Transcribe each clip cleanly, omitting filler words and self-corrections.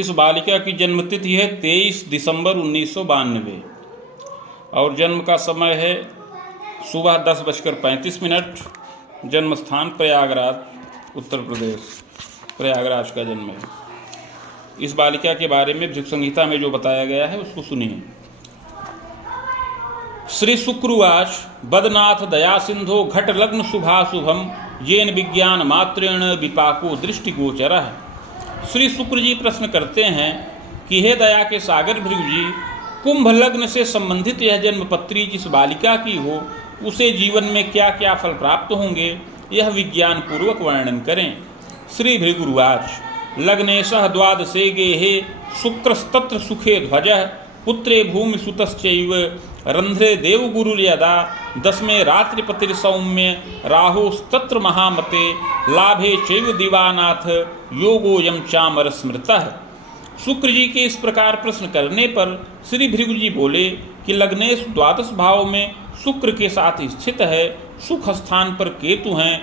इस बालिका की जन्म तिथि है 23 दिसंबर 1992 और जन्म का समय है सुबह 10:35। जन्म स्थान प्रयागराज, उत्तर प्रदेश। प्रयागराज का जन्म है। इस बालिका के बारे में भिक्षु संहिता में जो बताया गया है उसको सुनिए। श्री शुक्रवाच बदनाथ दया सिंधो घट लग्न शुभाशुभम येन विज्ञान मात्रेण विपाको दृष्टिगोचरः। श्री शुक्र जी प्रश्न करते हैं कि हे दया के सागर भृगु जी, कुंभ लग्न से संबंधित यह जन्मपत्री जिस बालिका की हो उसे जीवन में क्या क्या फल प्राप्त होंगे, यह विज्ञान पूर्वक वर्णन करें। श्री भृगुर्वाच लग्नेशः द्वादशे गेहे शुक्रस्तत्र सुखे ध्वजः पुत्रे भूमि सुतश्चैव रंध्रे देवगुरुर्यदा दशमे रात्रिपतिर्सौम्य राहुस्तत्र महामते लाभे चैव दिवानाथ योगोयम चामर स्मृतः। शुक्र जी के इस प्रकार प्रश्न करने पर श्री भृगु जी बोले कि लग्नेश द्वादश भाव में शुक्र के साथ स्थित है, सुख स्थान पर केतु हैं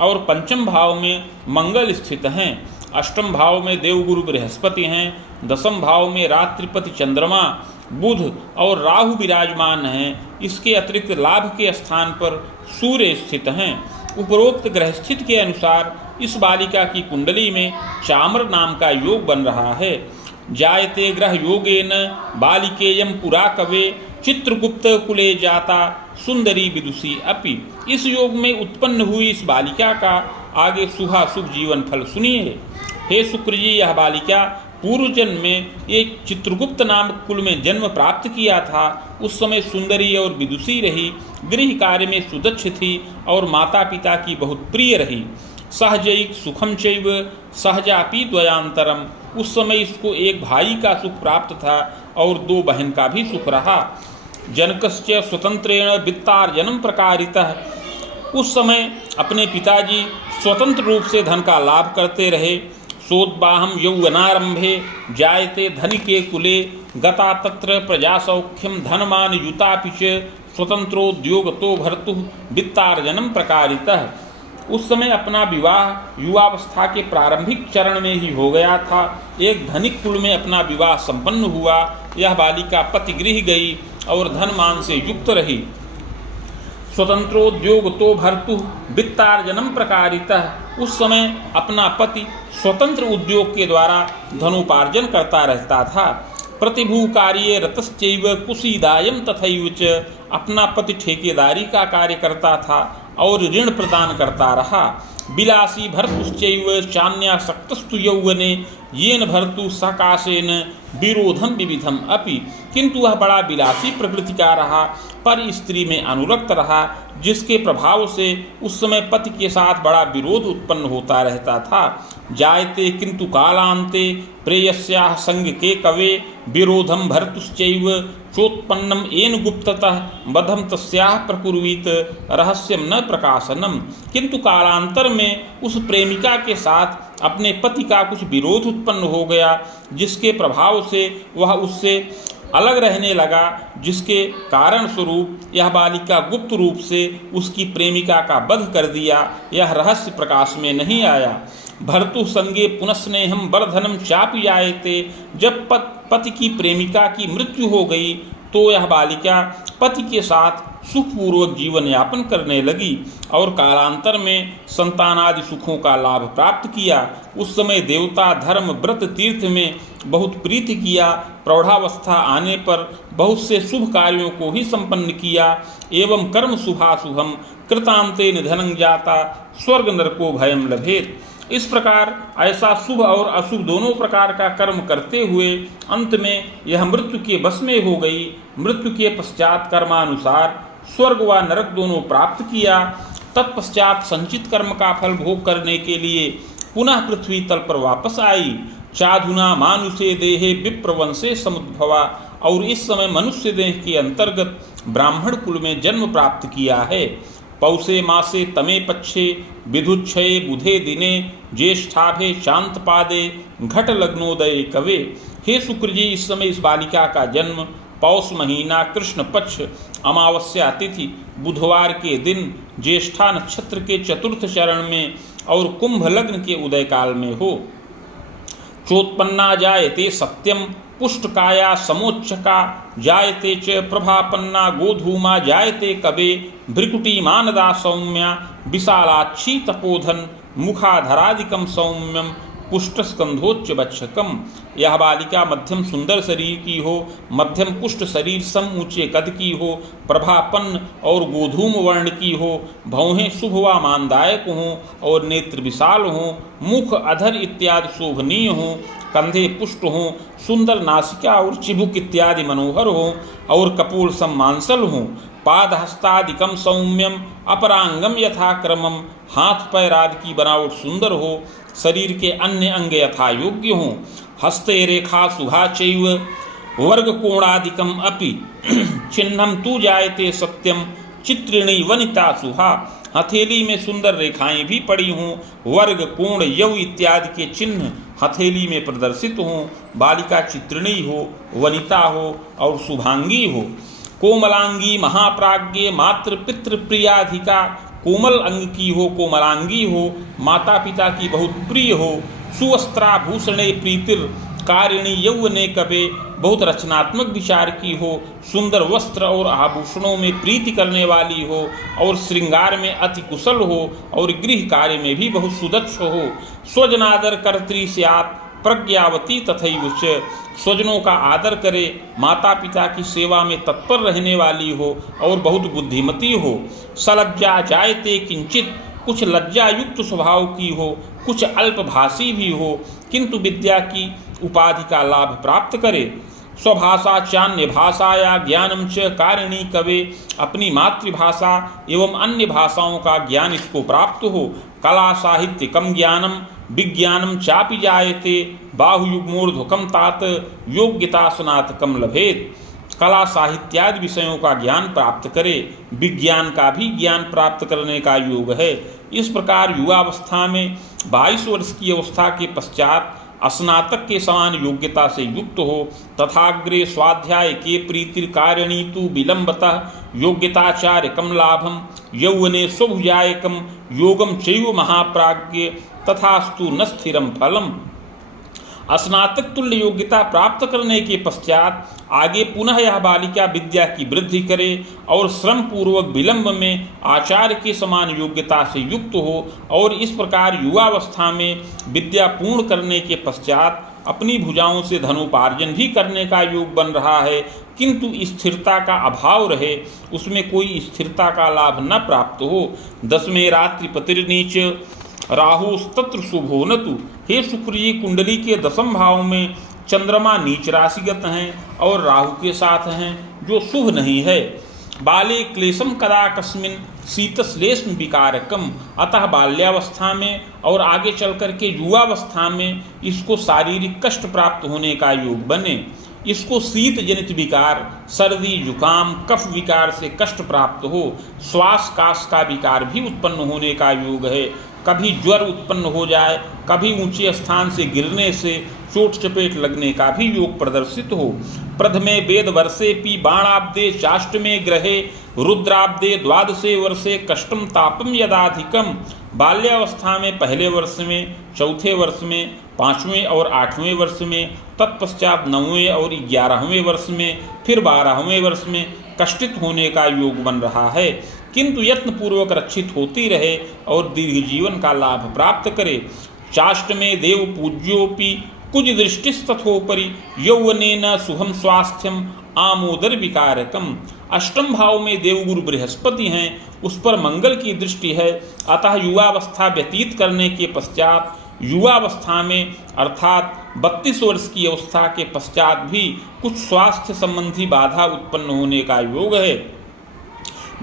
और पंचम भाव में मंगल स्थित हैं, अष्टम भाव में देवगुरु बृहस्पति हैं, दसम भाव में रात्रिपति चंद्रमा बुध और राहु विराजमान हैं। इसके अतिरिक्त लाभ के स्थान पर सूर्य स्थित हैं। उपरोक्त ग्रहस्थित के अनुसार इस बालिका की कुंडली में चामर नाम का योग बन रहा है। जायते ग्रह योगेन बालिकेयम पुरा कवे चित्रगुप्त कुले जाता सुंदरी विदुषी अपि। इस योग में उत्पन्न हुई इस बालिका का आगे शुभाशुभ जीवन फल सुनिए। हे शुक्र जी, यह बालिका पूर्व जन्म में एक चित्रगुप्त नामक कुल में जन्म प्राप्त किया था। उस समय सुंदरी और विदुषी रही, गृह कार्य में सुदक्ष थी और माता पिता की बहुत प्रिय रही। सहजैक सुखम चैव सहजापि द्वयांतरम। उस समय इसको एक भाई का सुख प्राप्त था और दो बहन का भी सुख रहा। जनकस्य स्वतंत्रेण वित्तार्जनम प्रकारितः। उस समय अपने पिताजी स्वतंत्र रूप से धन का लाभ करते रहे। सोद्बाहम यौवनारंभे जायते धनिके कुले गता तत्र प्रजासौख्यम धनमान युतापि च स्वतंत्रोद्योगतो भर्तुः वित्तार्जनम प्रकारितः। उस समय अपना विवाह युवावस्था के प्रारंभिक चरण में ही हो गया था। एक धनिक कुल में अपना विवाह संपन्न हुआ। यह बालिका पति गृह गई और धनमान से युक्त रही। स्वतंत्रोद्योग तो भर्तु वित्तार्जनम प्रकारितः। उस समय अपना पति स्वतंत्र उद्योग के द्वारा धनोपार्जन करता रहता था। प्रतिभू कार्ये रतश्चैव कुशीदायम तथैव च। अपना पति ठेकेदारी का कार्य करता था और ऋण प्रदान करता रहा। बिलासी भर्तुश्चैव चान्यासक्तस्तु यौवने येन भर्तु सकाशेन विरोधम विविधम अपि। किंतु वह बड़ा बिलासी प्रकृति का रहा पर स्त्री में अनुरक्त रहा, जिसके प्रभाव से उस समय पति के साथ बड़ा विरोध उत्पन्न होता रहता था। जायते किंतु कालांते प्रेयस्याः संग के कवे विरोधम भर्तुश्चैव चोत्पन्नम येन गुप्ततः वधम तस्याः प्रकुर्वीत रहस्यम न प्रकाशनम। किंतु कालांतर में उस प्रेमिका के साथ अपने पति का कुछ विरोध उत्पन्न हो गया, जिसके प्रभाव से वह उससे अलग रहने लगा, जिसके कारण स्वरूप यह बालिका गुप्त रूप से उसकी प्रेमिका का वध कर दिया। यह रहस्य प्रकाश में नहीं आया। भर्तु संगे पुनस्नेहम वर्धनम चापि आयते। जब पति की प्रेमिका की मृत्यु हो गई तो यह बालिका पति के साथ सुखपूर्वक जीवन यापन करने लगी और कालांतर में संतानादि सुखों का लाभ प्राप्त किया। उस समय देवता धर्म व्रत तीर्थ में बहुत प्रीति किया। प्रौढ़ावस्था आने पर बहुत से शुभ कार्यों को ही संपन्न किया एवं कर्म शुभाशुभम कृतांते निधनं जाता स्वर्ग नरको भयम लभेत। इस प्रकार ऐसा शुभ और अशुभ दोनों प्रकार का कर्म करते हुए अंत में यह मृत्यु के बस में हो गई। मृत्यु के पश्चात कर्मानुसार स्वर्ग व नरक दोनों प्राप्त किया। तत्पश्चात संचित कर्म का फल भोग करने के लिए पुनः पृथ्वी तल पर वापस आई। चाधुना मानुषे देहे विप्रवंशे समुद्भवा। और इस समय मनुष्य देह के अंतर्गत ब्राह्मण कुल में जन्म प्राप्त किया है। पौषे मासे तमे पक्षे विधुच्छये बुधे दिने ज्येष्ठाभे शांत पादे घट लग्नोदय कवे। हे शुक्र जी, इस समय इस बालिका का जन्म पौष महीना कृष्ण पक्ष अमावस्या तिथि बुधवार के दिन ज्येष्ठा नक्षत्र के चतुर्थ चरण में और कुंभ लग्न के उदय काल में हो। चोत्पन्ना जायते सत्यम पुष्टकाया समोच्चका जायते च प्रभापन्ना गोधूमा जायते कवे भ्रिकुटी मानदा सौम्या विशालाक्षी तपोधन मुखाधरादिकम सौम्यम पुष्टस्कंधोच्च वक्षकम। यह बालिका मध्यम सुंदर शरीर की हो, मध्यम पुष्ट शरीर सम ऊंचे कद की हो, प्रभापन्न और गोधूम वर्ण की हो, भौहें शुभ व मानदायक हों और नेत्र विशाल हों, मुख अधर इत्यादि शोभनीय हों, कंधे पुष्ट हों, सुंदर नासिका और चिबुक इत्यादि मनोहर हों और कपूर सम मांसल हों, पाद हस्तादिकम सौम्यम अपरांगम यथाक्रमम, हाथ पैर आदि की बनावट सुंदर हो, शरीर के अन्य अंग यथा योग्य हों, हस्ते रेखा शुभा चैव वर्ग कोणादिकम अपि चिन्हम तु जायते सत्यम चित्रिणी वनिता शुभा। हथेली में सुंदर रेखाएं भी पड़ी हों, वर्ग कोण यव इत्यादि के चिन्ह हथेली में प्रदर्शित हों, बालिका चित्रिणी हो, वनिता हो और शुभांगी हो, कोमलांगी महाप्राज्ञ मातृ पितृ प्रियाधिका, कोमल अंग की हो, कोमलांगी हो, माता पिता की बहुत प्रिय हो, सुवस्त्राभूषणे प्रीतिर कारिणी यौवने कवे, बहुत रचनात्मक विचार की हो, सुंदर वस्त्र और आभूषणों में प्रीति करने वाली हो और श्रृंगार में अति कुशल हो और गृह कार्य में भी बहुत सुदक्ष हो, स्वजनादर कर्त्री स्यात् प्रज्ञावती तथैव च, स्वजनों का आदर करे, माता पिता की सेवा में तत्पर रहने वाली हो और बहुत बुद्धिमती हो, सलज्जा जायते किंचित, कुछ लज्जा युक्त स्वभाव की हो, कुछ अल्पभाषी भी हो, किंतु विद्या की उपाधि का लाभ प्राप्त करे, स्वभाषा चान्य भाषाया ज्ञानम च कारिणी कवे, अपनी मातृभाषा एवं अन्य भाषाओं का ज्ञान इसको प्राप्त हो, कला साहित्य कम ज्ञानम विज्ञानम चापि जायते बाहुयुग्मोर्ध्वकम तात योग्यता स्नातकम लभेत, कला साहित्यादि विषयों का ज्ञान प्राप्त करे, विज्ञान का भी ज्ञान प्राप्त करने का योग है। इस प्रकार युवावस्था में 22 वर्ष की अवस्था के पश्चात स्नातक के समान योग्यता से युक्त हो, तथाग्रे स्वाध्याय के प्रीतिर कारिणी तु विलंबतः योग्यताचार्य कम लाभम यौवने स्वभुजायकम योगम चैव महाप्राज्ञ तथास्तु न स्थिरम फलम। स्नातक तुल्य योग्यता प्राप्त करने के पश्चात आगे पुनः यह बालिका विद्या की वृद्धि करे और श्रम पूर्वक विलंब में आचार्य के समान योग्यता से युक्त हो, और इस प्रकार युवावस्था में विद्या पूर्ण करने के पश्चात अपनी भुजाओं से धनोपार्जन भी करने का योग बन रहा है, किंतु स्थिरता का अभाव रहे, उसमें कोई स्थिरता का लाभ न प्राप्त हो। 10वें रात्रि पतिर्नीच राहुस्तत्र शुभो न तु, हे सुप्रिय कुंडली के 10म भाव में चंद्रमा नीच राशिगत हैं और राहु के साथ हैं, जो शुभ नहीं है। बाले क्लेशम कदा कस्मिन शीतश्लेष्म विकारकम, अतः बाल्यावस्था में और आगे चल कर के युवावस्था में इसको शारीरिक कष्ट प्राप्त होने का योग बने। इसको शीत जनित विकार, सर्दी जुकाम कफ विकार से कष्ट प्राप्त हो, श्वास काश का विकार भी उत्पन्न होने का योग है, कभी ज्वर उत्पन्न हो जाए, कभी ऊंचे स्थान से गिरने से चोट चपेट लगने का भी योग प्रदर्शित हो। प्रथमे वेद वर्षे पी बाणाब्दे चाष्टमे ग्रहे रुद्राब्दे द्वादशे वर्षे कष्टम तापम यदाधिकम, बाल्यावस्था में पहले वर्ष में, चौथे वर्ष में, 5वें और 8वें वर्ष में, तत्पश्चात 9वें और 11वें वर्ष में, फिर 12वें वर्ष में कष्टित होने का योग बन रहा है, किंतु यत्नपूर्वक रक्षित होती रहे और दीर्घ जीवन का लाभ प्राप्त करे। चाष्टमे देव पूज्योपि कुछ दृष्टिस्तथोपरि यौवनेन शुभम स्वास्थ्यम आमोदर विकारकम, अष्टम भाव में देवगुरु बृहस्पति हैं, उस पर मंगल की दृष्टि है, अतः युवावस्था व्यतीत करने के पश्चात युवावस्था में अर्थात 32 वर्ष की अवस्था के पश्चात भी कुछ स्वास्थ्य संबंधी बाधा उत्पन्न होने का योग है।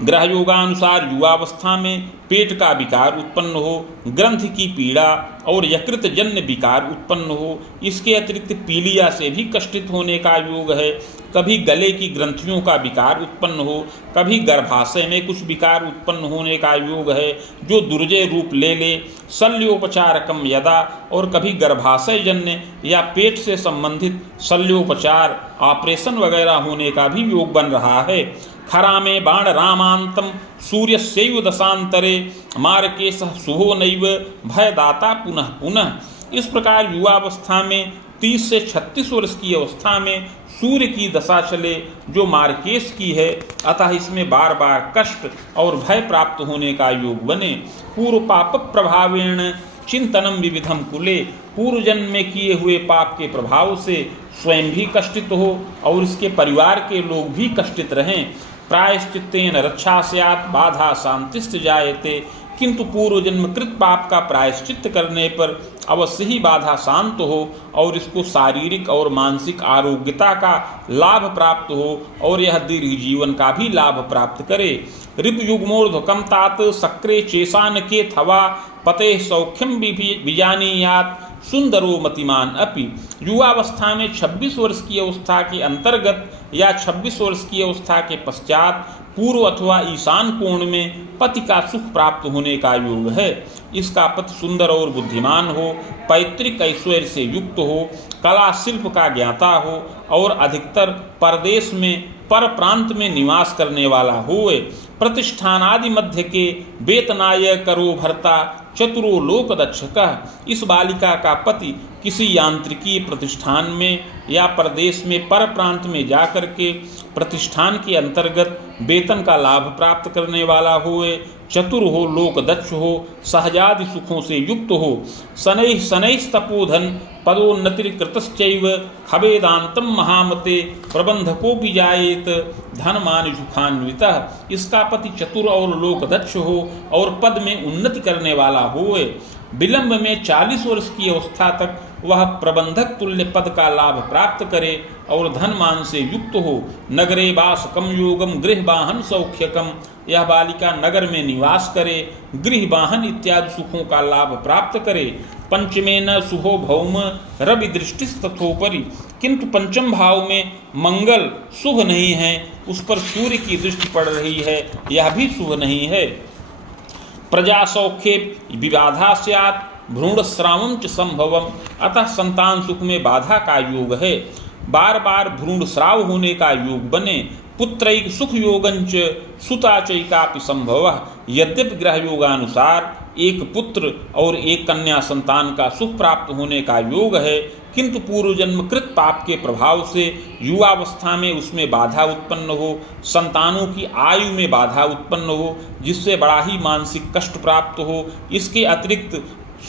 ग्रह योगानुसार युवावस्था में पेट का विकार उत्पन्न हो, ग्रंथि की पीड़ा और यकृत जन्य विकार उत्पन्न हो, इसके अतिरिक्त पीलिया से भी कष्टित होने का योग है। कभी गले की ग्रंथियों का विकार उत्पन्न हो, कभी गर्भाशय में कुछ विकार उत्पन्न होने का योग है जो दुर्जय रूप ले ले, शल्योपचारकम यदा, और कभी गर्भाशय जन्य या पेट से संबंधित शल्योपचार ऑपरेशन वगैरह होने का भी योग बन रहा है। खरा में बाण रामांतम सूर्यस्यैव दशांतरे मारकेशः शुभो नैव भयदाता पुनः पुनः, इस प्रकार युवावस्था में 30 से 36 वर्ष की अवस्था में सूर्य की दशा चले जो मार्केश की है, अतः इसमें बार बार कष्ट और भय प्राप्त होने का योग बने। पूर्व पाप प्रभावेण चिंतनम विविधम कुले, पूर्व जन्म में किए हुए पाप के प्रभाव से स्वयं भी कष्टित हो और इसके परिवार के लोग भी कष्टित रहें। प्रायश्चित्तेन रक्षा स्यात् बाधा शांतिश्च जायते, किंतु पूर्व जन्म कृत पाप का प्रायश्चित्त करने पर अवश्य ही बाधा शांत हो और इसको शारीरिक और मानसिक आरोग्यता का लाभ प्राप्त हो और यह दीर्घ जीवन का भी लाभ प्राप्त करे। ऋपुयुग्मोर्ध्वकं तात सक्रे चेशान के थवा पते सौख्यम बीजानीयात सुंदरो मतिमान अपि। युवावस्था में 26 वर्ष की अवस्था के अंतर्गत या 26 वर्ष की अवस्था के पश्चात पूर्व अथवा ईशान कोण में पति का सुख प्राप्त होने का योग है। इसका पति सुंदर और बुद्धिमान हो, पैतृक ऐश्वर्य से युक्त हो, कला शिल्प का ज्ञाता हो और अधिकतर परदेश में पर प्रांत में निवास करने वाला होए। प्रतिष्ठानादि मध्य के वेतनाय करो भर्ता चतुरो लोक दक्षक। इस बालिका का पति किसी यांत्रिकी प्रतिष्ठान में या प्रदेश में पर प्रांत में जाकर के प्रतिष्ठान के अंतर्गत वेतन का लाभ प्राप्त करने वाला होए, चतुर हो, लोक दक्ष हो, सहजादि सुखों से युक्त हो, शनैः शनैः तपोधन पदोन्नतिर्कृतश्चैव खवेदांतम महामते प्रबंधकोपि जायेत धनमान सुखान्वितः। इसका पति चतुर और लोक दक्ष हो और पद में उन्नति करने वाला होए। विलंब में 40 वर्ष की अवस्था तक वह प्रबंधक तुल्य पद का लाभ प्राप्त करे और धनमान से युक्त हो। नगरे वासकम योगम गृह वाहन सौख्यकम, यह बालिका नगर में निवास करे, गृह वाहन इत्यादि सुखों का लाभ प्राप्त करे। पंचमे न सुहो भौम रवि दृष्टि तथोपरि, किंतु पंचम भाव में मंगल शुभ नहीं है, उस पर सूर्य की दृष्टि पड़ रही है, यह भी शुभ नहीं है। प्रजा सौख्ये विबाधा स्यात् भ्रूण श्रावम च संभवम, अतः संतान सुख में बाधा का योग है, बार बार भ्रूण श्राव होने का योग बने। पुत्रैक सुख योगंच सुताचैकापि संभवः, यद्यपि ग्रह योगानुसार एक पुत्र और एक कन्या संतान का सुख प्राप्त होने का योग है, किंतु पूर्व जन्म कृत पाप के प्रभाव से युवावस्था में उसमें बाधा उत्पन्न हो, संतानों की आयु में बाधा उत्पन्न हो, जिससे बड़ा ही मानसिक कष्ट प्राप्त हो। इसके अतिरिक्त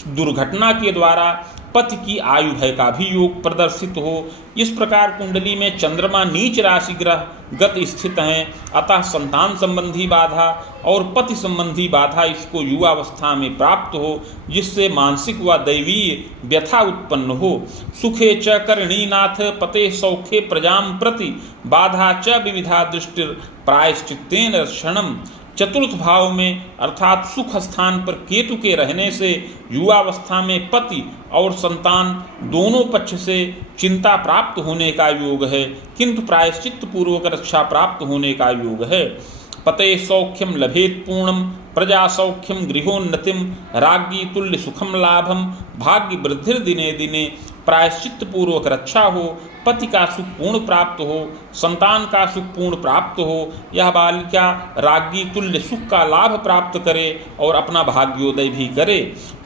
दुर्घटना के द्वारा पति की आयु भय का भी योग प्रदर्शित हो। इस प्रकार कुंडली में चंद्रमा नीच राशि ग्रह गत स्थित हैं, अतः संतान संबंधी बाधा और पति संबंधी बाधा इसको युवावस्था में प्राप्त हो, जिससे मानसिक व दैवीय व्यथा उत्पन्न हो। सुखे च करणीनाथ पते सौखे प्रजाम प्रति बाधा च विविधा दृष्टिर प्रायश्चित्तेन रक्षणम। चतुर्थ भाव में अर्थात सुख स्थान पर केतु के रहने से युवावस्था में पति और संतान दोनों पक्ष से चिंता प्राप्त होने का योग है, किंतु प्रायश्चित्त पूर्वक रक्षा प्राप्त होने का योग है। पते सौख्यम लभेत पूर्णम प्रजा सौख्यम गृहोन्नतिम राज्ञी तुल्य सुखम लाभम भाग्य वृद्धिर दिने दिने। प्रायश्चित्त पूर्वक रक्षा हो, पति का सुख पूर्ण प्राप्त हो, संतान का सुख पूर्ण प्राप्त हो, यह बालिका राज्ञी तुल्य सुख का लाभ प्राप्त करे और अपना भाग्योदय भी करे।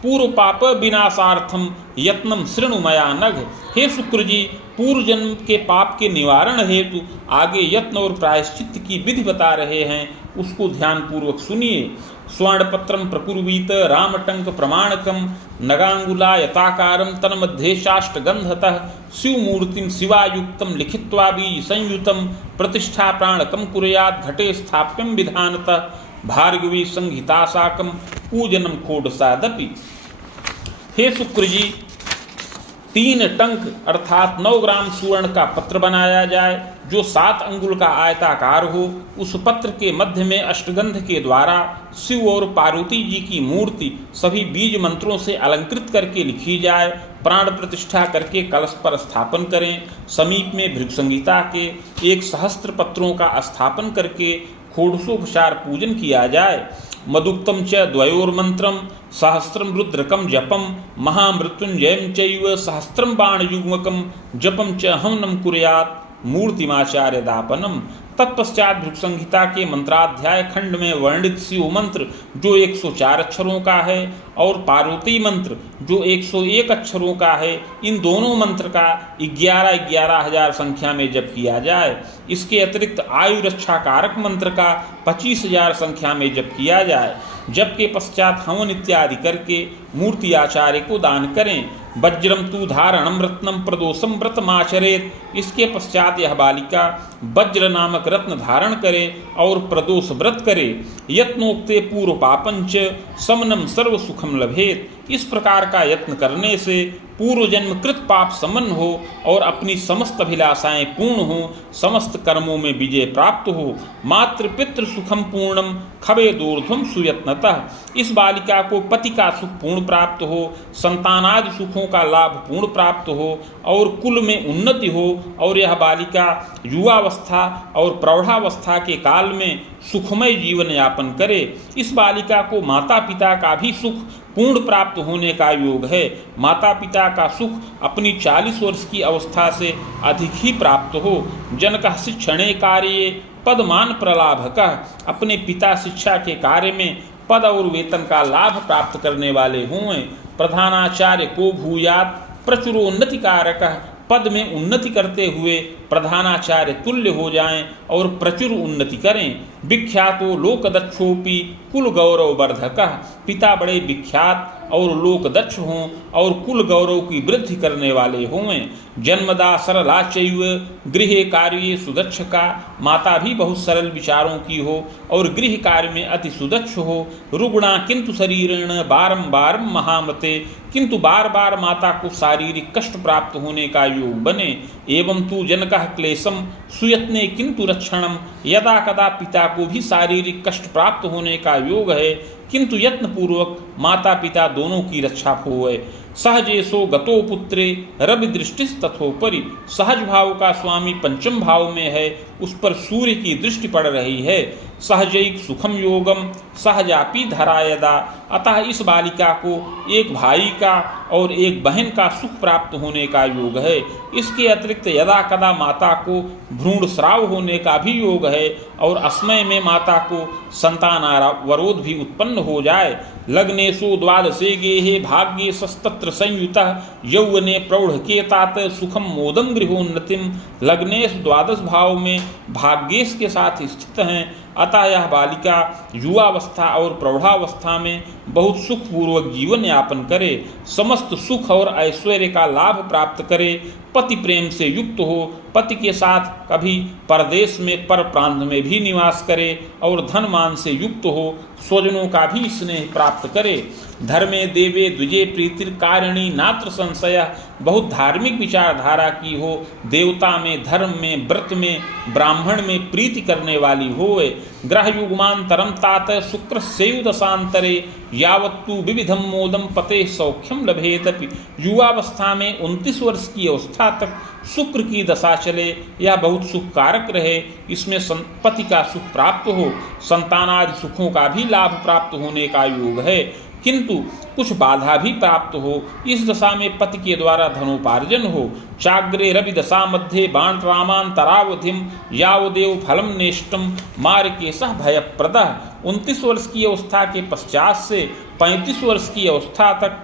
पूर्व पाप विनाशार्थम यत्नम शृणु मया नघ। हे शुक्र जी, पूर्व जन्म के पाप के निवारण हेतु आगे यत्न और प्रायश्चित्त की विधि बता रहे हैं, उसको ध्यान पूर्वक सुनिए। स्वर्णपत्रम प्रकुर्वीत रामटंक प्रमाणकम नगांगुला यताकारम तन्मध्ये शाष्टगंधतः शिवमूर्तिम शिवायुक्तम लिखित्वा भी संयुतम प्रतिष्ठा प्राणकम कुर्यात् घटे स्थाप्यम विधानतः भार्गवी संहिता साकम पूजनम खोडसादपि। हे शुक्र जी, 3 टंक अर्थात 9 ग्राम सुवर्ण का पत्र बनाया जाए जो 7 अंगुल का आयताकार हो। उस पत्र के मध्य में अष्टगंध के द्वारा शिव और पार्वती जी की मूर्ति सभी बीज मंत्रों से अलंकृत करके लिखी जाए। प्राण प्रतिष्ठा करके कलश पर स्थापन करें। समीप में भृग संहिता के 1 सहस्त्र पत्रों का स्थापन करके षोडशोपचार पूजन किया जाए। मदुक्तम च द्वयोर्मंत्रम सहस्त्रम रुद्रकम जपम महामृत्युंजयम चैव सहस्त्रम बाणयुग्मकम जपम च हवनम कुर्यात् मूर्तिमाचार्य दापनम। तत्पश्चात भृग संहिता के मंत्राध्याय खंड में वर्णित शिव मंत्र जो 104 अक्षरों का है और पार्वती मंत्र जो 101 अक्षरों का है, इन दोनों मंत्र का 11,000 संख्या में जप किया जाए। इसके अतिरिक्त आयु रक्षा कारक मंत्र का 25,000 संख्या में जप किया जाए। जप के पश्चात हवन इत्यादि करके मूर्ति आचार्य को दान करें। वज्रम तु धारणम रत्नम प्रदोषम व्रतमाचरेत। इसके पश्चात यह बालिका वज्र नामक रत्न धारण करे और प्रदोष व्रत करे। यत्नोक्ते पूर्व पापंच समनम सर्व सुखम लभेत। इस प्रकार का यत्न करने से पूर्व जन्म कृत पाप समन हो और अपनी समस्त अभिलाषाएं पूर्ण हो, समस्त कर्मों में विजय प्राप्त हो। मातृ पितृ सुखम पूर्णम खबे दूर्ध्वम सुयत्नतः। इस बालिका को पति का सुख पूर्ण प्राप्त हो, संतानादि सुखों का लाभ पूर्ण प्राप्त हो और कुल में उन्नति हो, और यह बालिका युवावस्था और प्रौढ़ावस्था के काल में सुखमय जीवन यापन करे। इस बालिका को माता पिता का भी सुख पूर्ण प्राप्त होने का योग है। माता पिता का सुख अपनी 40 वर्ष की अवस्था से अधिक ही प्राप्त हो। जनकः शिक्षणे कार्ये पदमान प्रलाभकः। अपने पिता शिक्षा के कार्य में पद और वेतन का लाभ प्राप्त करने वाले हों। प्रधानाचार्य को भूयात् प्रचुरोन्नति कारकः। पद में उन्नति करते हुए प्रधानाचार्य तुल्य हो जाएं और प्रचुर उन्नति करें। विख्यातो लोकदक्षोपि कुल गौरव वर्धकः। पिता बड़े विख्यात और लोकदक्ष हों और कुल गौरव की वृद्धि करने वाले हों। जन्मदा सरला चैव गृहे कार्ये सुदक्ष का। माता भी बहुत सरल विचारों की हो और गृह कार्य में अति सुदक्ष हो। रुग्णा किंतु शरीरेण बारंबार महामते। किंतु बार बार माता को शारीरिक कष्ट प्राप्त होने का योग बने। एवं तु जनकः क्लेशम सुयत्ने किंतु रक्षणम। यदा कदा पिता को भी शारीरिक कष्ट प्राप्त होने का योग है, किंतु यत्न पूर्वक माता पिता दोनों की रक्षा होए। सहजेशो गतो पुत्रे रवि दृष्टिस तथोपरि। सहज भाव का स्वामी पंचम भाव में है, उस पर सूर्य की दृष्टि पड़ रही है। सहजैक सुखम योगम सहजापि धरायदा। अतः इस बालिका को एक भाई का और एक बहन का सुख प्राप्त होने का योग है। इसके अतिरिक्त यदा कदा माता को भ्रूण स्राव होने का भी योग है और असमय में माता को संतानावरोध भी उत्पन्न हो जाए। लग्नेषु द्वादशे गेहे भाग्ये सस्तत्र संयुतः यौवने प्रौढ़केतात सुखम मोदम गृहोन्नतिम। लग्नेश द्वादश भाव में भाग्येश के साथ स्थित हैं। अतः यह बालिका युवावस्था और प्रौढ़ावस्था में बहुत सुखपूर्वक जीवन यापन करे, समस्त सुख और ऐश्वर्य का लाभ प्राप्त करे, पति प्रेम से युक्त हो, पति के साथ कभी परदेश में पर प्रांत में भी निवास करे और धन मान से युक्त हो, स्वजनों का भी स्नेह प्राप्त करे। धर्मे देवे द्विजे प्रीतिर कारिणी नात्र संशय। बहुत धार्मिक विचारधारा की हो, देवता में, धर्म में, व्रत में, ब्राह्मण में प्रीति करने वाली होए। ग्रह युग्मांतरम तात शुक्र सेयु दशांतरे यावत्तु विविधम मोदम पते सौख्यम लभेतपि। युवावस्था में 29 वर्ष की अवस्था तक शुक्र की दशा चले, यह बहुत सुखकारक रहे। इसमें संपत्ति का सुख प्राप्त हो, संतानादि सुखों का भी लाभ प्राप्त होने का योग है, किंतु कुछ बाधा भी प्राप्त हो। इस दशा में पति के द्वारा धनोपार्जन हो। चाग्रे रवि दशा मध्ये बाण रामांतरावधिम यावदेव फलम नेष्टम मार्केशः भयप्रदः। 29 वर्ष की अवस्था के पश्चात से 35 वर्ष की अवस्था तक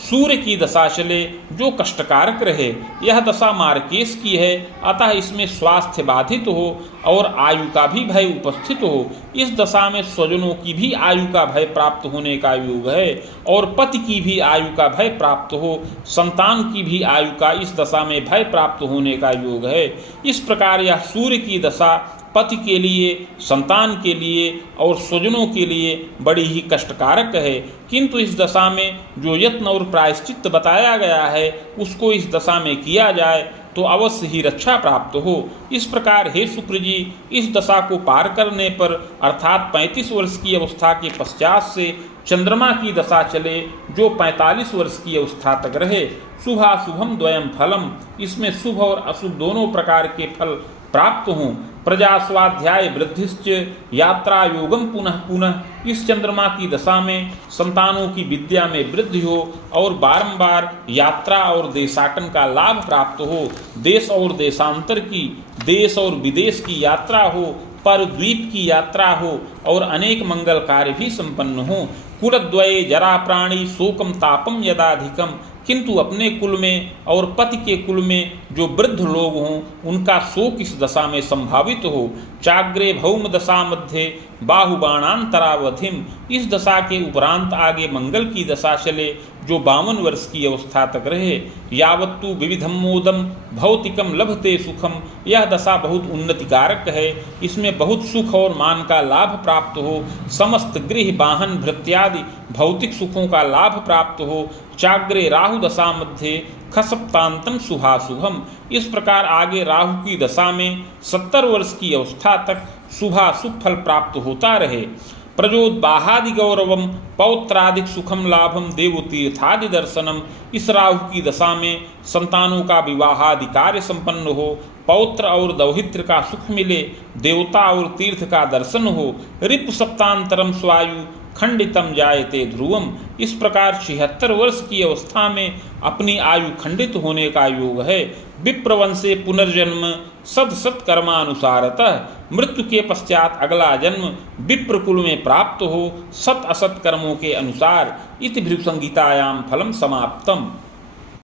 सूर्य की दशा चले जो कष्टकारक रहे। यह दशा मार्केश की है, अतः इसमें स्वास्थ्य बाधित हो और आयु का भी भय उपस्थित हो। इस दशा में स्वजनों की भी आयु का भय प्राप्त होने का योग है और पति की भी आयु का भय प्राप्त हो, संतान की भी आयु का इस दशा में भय प्राप्त होने का योग है। इस प्रकार यह सूर्य की दशा पति के लिए, संतान के लिए और स्वजनों के लिए बड़ी ही कष्टकारक है, किंतु इस दशा में जो यत्न और प्रायश्चित्त बताया गया है उसको इस दशा में किया जाए तो अवश्य ही रक्षा प्राप्त हो। इस प्रकार हे शुक्र जी, इस दशा को पार करने पर अर्थात 35 वर्ष की अवस्था के पश्चात से चंद्रमा की दशा चले जो 45 वर्ष की अवस्था तक रहे। शुभाशुभम द्वयम फलम। इसमें शुभ और अशुभ दोनों प्रकार के फल प्राप्त हों। प्रजा स्वाध्याय वृद्धिश्च यात्रा योगम पुनः पुनः। इस चंद्रमा की दशा में संतानों की विद्या में वृद्धि हो और बारंबार यात्रा और देशाटन का लाभ प्राप्त हो। देश और देशांतर की, देश और विदेश की यात्रा हो, पर द्वीप की यात्रा हो और अनेक मंगल कार्य भी संपन्न हो। कुलद्वये जरा प्राणी शोकम तापम यदाधिकम, किंतु अपने कुल में और पति के कुल में जो वृद्ध लोग हों उनका शोक इस दशा में संभावित हो। चाग्रे भौम दशा मध्य बाहुबाणांतरावधिम, इस दशा के उपरांत आगे मंगल की दशा चले जो 52 वर्ष की अवस्था तक रहे। यावत्तु विविधम मोदम भौतिकम लभते सुखम, यह दशा बहुत उन्नतिकारक है, इसमें बहुत सुख और मान का लाभ प्राप्त हो, समस्त गृह वाहन भृत्यादि भौतिक सुखों का लाभ प्राप्त हो। चाग्रे राहु दशा मध्य खसप्तांतम शुभाशुभम, इस प्रकार आगे राहु की दशा में 70 वर्ष की अवस्था तक शुभाशुभ फल प्राप्त होता रहे। प्रजोद्बाहादि गौरवम पौत्रादिक सुखम लाभम देवतीर्थादि दर्शनम, इस राहु की दशा में संतानों का विवाहादि कार्य संपन्न हो, पौत्र और दौहित्र का सुख मिले, देवता और तीर्थ का दर्शन हो। रिपु सप्तांतरम स्वायु खंडितम जायते ध्रुवम, इस प्रकार 76 वर्ष की अवस्था में अपनी आयु खंडित होने का योग है। विप्रवंशे पुनर्जन्म सद सत कर्मानुसारतः, मृत्यु के पश्चात अगला जन्म विप्र कुल में प्राप्त हो सत असत कर्मों के अनुसार। इति भृगु संहितायां फलम समाप्तम।